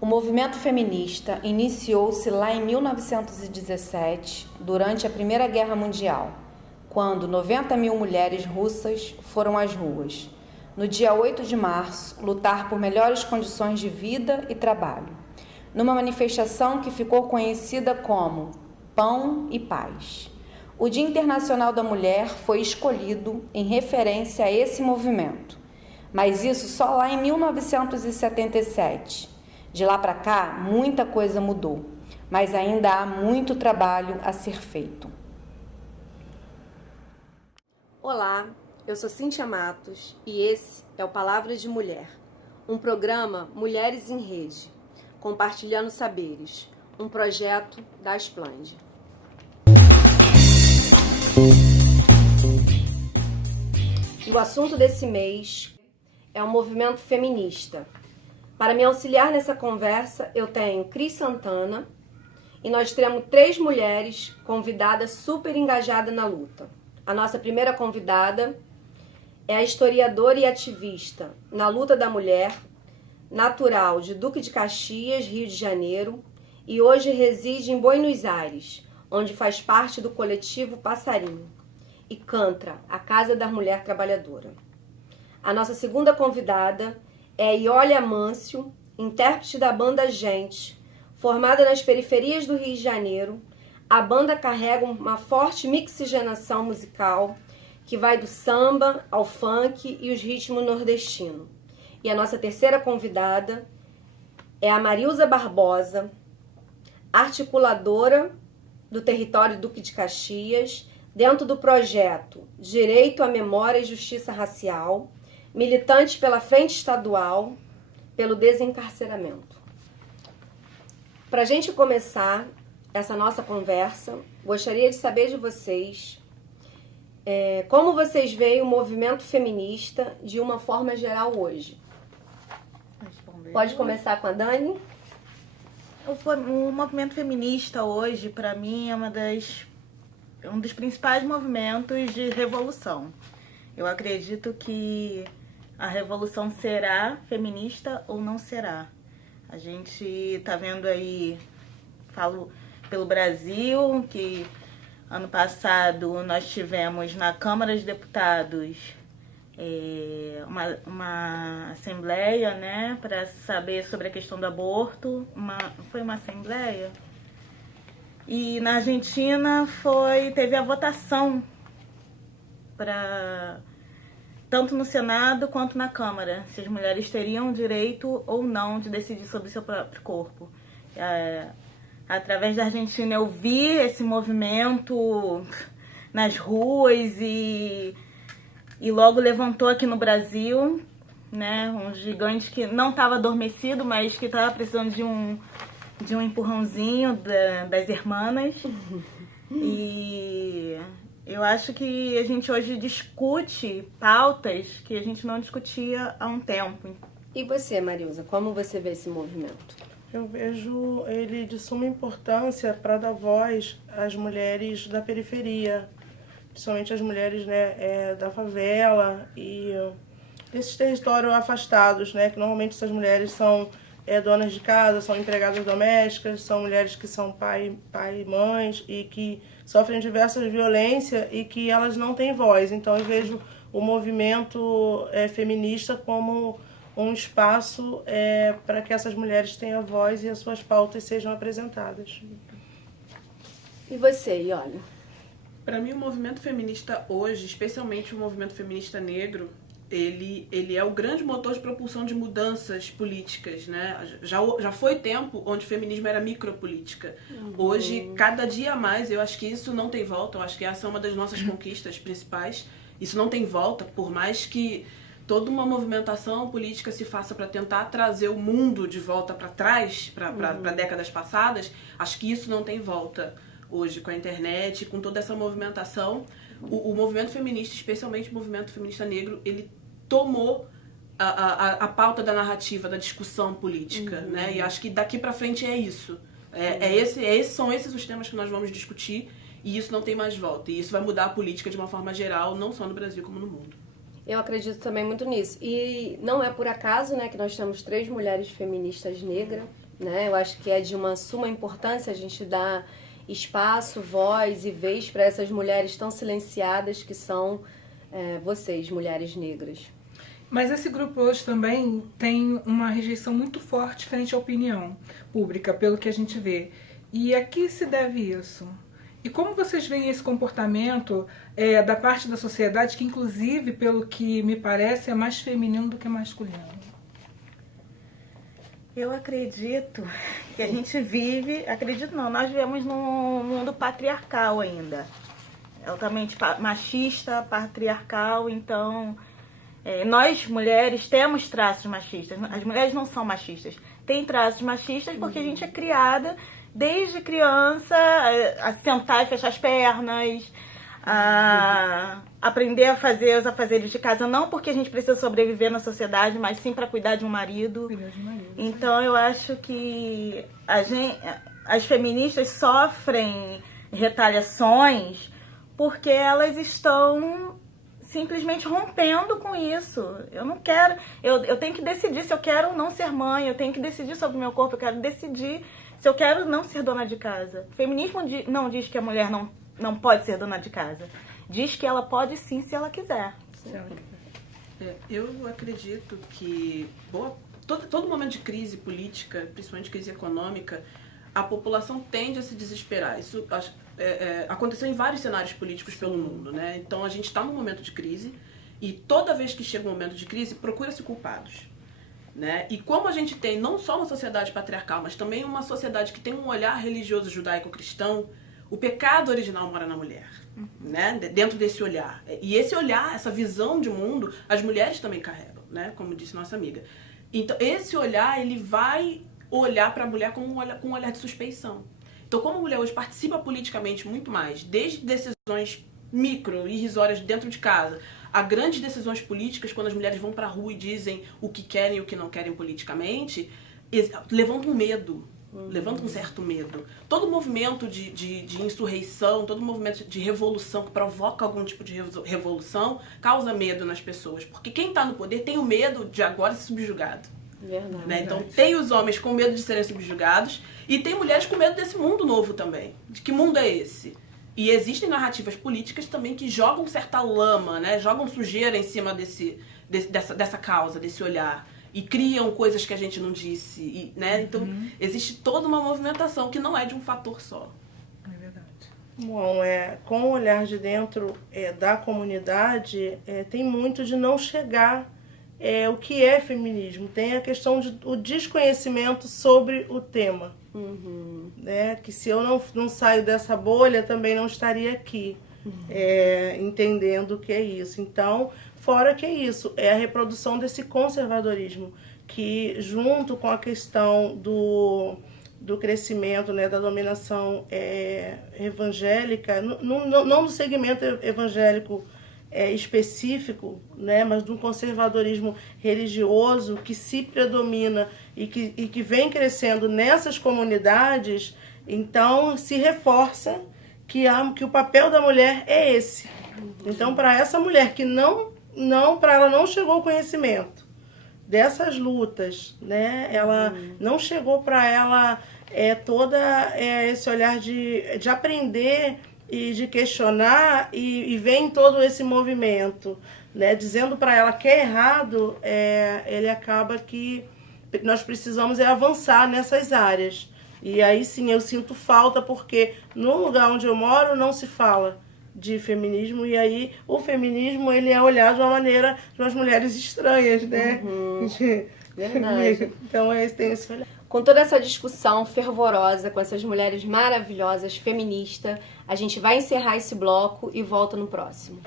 O movimento feminista iniciou-se lá em 1917, durante a Primeira Guerra Mundial, quando 90 mil mulheres russas foram às ruas, no dia 8 de março, lutar por melhores condições de vida e trabalho, numa manifestação que ficou conhecida como Pão e Paz. O Dia Internacional da Mulher foi escolhido em referência a esse movimento, mas isso só lá em 1977. De lá para cá, muita coisa mudou, mas ainda há muito trabalho a ser feito. Olá, eu sou Cíntia Matos e esse é o Palavras de Mulher, um programa Mulheres em Rede, compartilhando saberes, um projeto da Asplande. E o assunto desse mês é o movimento feminista. Para me auxiliar nessa conversa, eu tenho Cris Santana e nós teremos 3 mulheres convidadas super engajadas na luta. A nossa primeira convidada é a historiadora e ativista na luta da mulher, natural de Duque de Caxias, Rio de Janeiro, e hoje reside em Buenos Aires, onde faz parte do coletivo Passarinho, e Cantra, a Casa da Mulher Trabalhadora. A nossa segunda convidada é Iole Amâncio, intérprete da banda Gente. Formada nas periferias do Rio de Janeiro, a banda carrega uma forte mixigenação musical que vai do samba ao funk e os ritmos nordestinos. E a nossa terceira convidada é a Marilza Barbosa, articuladora do território Duque de Caxias, dentro do projeto Direito à Memória e Justiça Racial, militante pela Frente Estadual pelo Desencarceramento. Para a gente começar essa nossa conversa, gostaria de saber de vocês como vocês veem o movimento feminista de uma forma geral hoje. Pode começar com a Dani? O movimento feminista hoje, para mim, é um dos principais movimentos de revolução. Eu acredito que a revolução será feminista ou não será. A gente está vendo aí, falo pelo Brasil, que ano passado nós tivemos na Câmara de Deputados uma assembleia, né, para saber sobre a questão do aborto. Foi uma assembleia. E na Argentina teve a votação para tanto no Senado quanto na Câmara, se as mulheres teriam direito ou não de decidir sobre o seu próprio corpo. Através da Argentina eu vi esse movimento nas ruas e logo levantou aqui no Brasil, né, um gigante que não estava adormecido, mas que estava precisando de um empurrãozinho das irmãs. E eu acho que a gente hoje discute pautas que a gente não discutia há um tempo. E você, Marilza, como você vê esse movimento? Eu vejo ele de suma importância para dar voz às mulheres da periferia, principalmente as mulheres, né, da favela e desses territórios afastados, né, que normalmente essas mulheres são donas de casa, são empregadas domésticas, são mulheres que são pai e mães e que sofrem diversas violências e que elas não têm voz. Então eu vejo o movimento feminista como um espaço para que essas mulheres tenham voz e as suas pautas sejam apresentadas. E você, Iole? Para mim, o movimento feminista hoje, especialmente o movimento feminista negro, ele é o grande motor de propulsão de mudanças políticas, né? Já foi tempo onde o feminismo era micropolítica. Hoje, cada dia mais, eu acho que isso não tem volta. Eu acho que essa é uma das nossas conquistas principais. Isso não tem volta, por mais que toda uma movimentação política se faça para tentar trazer o mundo de volta para trás, para décadas passadas. Acho que isso não tem volta hoje, com a internet, com toda essa movimentação. O movimento feminista, especialmente o movimento feminista negro, ele tomou a pauta da narrativa, da discussão política, né? E acho que daqui para frente é isso. São esses os temas que nós vamos discutir e isso não tem mais volta. E isso vai mudar a política de uma forma geral, não só no Brasil como no mundo. Eu acredito também muito nisso. E não é por acaso, né, que nós temos 3 mulheres feministas negras né? Eu acho que é de uma suma importância a gente dar espaço, voz e vez para essas mulheres tão silenciadas que são vocês, mulheres negras. Mas esse grupo hoje também tem uma rejeição muito forte frente à opinião pública, pelo que a gente vê. E a que se deve isso? E como vocês veem esse comportamento da parte da sociedade, que inclusive, pelo que me parece, é mais feminino do que masculino? Eu acredito que a gente vive, acredito não, nós vivemos num mundo patriarcal ainda. Altamente machista, patriarcal, então nós mulheres temos traços machistas. As mulheres não são machistas, tem traços machistas porque a gente é criada desde criança a sentar e fechar as pernas, a aprender a fazer os afazeres de casa, não porque a gente precisa sobreviver na sociedade, mas sim para cuidar de um marido. Então eu acho que as feministas sofrem retaliações porque elas estão simplesmente rompendo com isso. Eu não quero, eu tenho que decidir se eu quero ou não ser mãe, eu tenho que decidir sobre o meu corpo, eu quero decidir se eu quero não ser dona de casa. O feminismo não diz que a mulher não pode ser dona de casa. Diz que ela pode sim, se ela quiser. Eu acredito que todo momento de crise política, principalmente crise econômica, a população tende a se desesperar. Isso aconteceu em vários cenários políticos pelo mundo, né? Então a gente está num momento de crise e toda vez que chega um momento de crise, procura-se culpados. Né? E como a gente tem não só uma sociedade patriarcal, mas também uma sociedade que tem um olhar religioso judaico-cristão, o pecado original mora na mulher, né? Dentro desse olhar. E esse olhar, essa visão de mundo, as mulheres também carregam, né? Como disse nossa amiga. Então, esse olhar, ele vai olhar para a mulher com um olhar de suspeição. Então, como a mulher hoje participa politicamente muito mais, desde decisões micro, irrisórias dentro de casa, a grandes decisões políticas, quando as mulheres vão para a rua e dizem o que querem e o que não querem politicamente, levantam um medo, levantam um certo medo. Todo movimento de insurreição, todo movimento de revolução que provoca algum tipo de revolução, causa medo nas pessoas. Porque quem está no poder tem o medo de agora ser subjugado. Verdade. Né? Então tem os homens com medo de serem subjugados e tem mulheres com medo desse mundo novo também. De que mundo é esse? E existem narrativas políticas também que jogam certa lama, né? Jogam sujeira em cima dessa causa, desse olhar. E criam coisas que a gente não disse. Né? Então, existe toda uma movimentação que não é de um fator só. É verdade. Bom, com o olhar de dentro da comunidade, tem muito de não chegar o que é feminismo. Tem a questão do desconhecimento sobre o tema. Né? Que se eu não saio dessa bolha, também não estaria aqui entendendo o que é isso. Então, fora que é isso, é a reprodução desse conservadorismo, que junto com a questão do crescimento, né, da dominação evangélica, não do segmento evangélico específico, né, mas de um conservadorismo religioso que se predomina e que vem crescendo nessas comunidades, então se reforça que o papel da mulher é esse. Então, para essa mulher que para ela não chegou o conhecimento dessas lutas, né, ela não chegou para ela toda esse olhar de aprender e de questionar, e vem todo esse movimento, né, dizendo para ela que é errado, ele acaba que nós precisamos avançar nessas áreas. E aí sim eu sinto falta, porque no lugar onde eu moro não se fala de feminismo, e aí o feminismo ele é olhado de uma maneira de umas mulheres estranhas, né? Verdade. Então tem esse olhar. Com toda essa discussão fervorosa com essas mulheres maravilhosas, feministas, a gente vai encerrar esse bloco e volta no próximo.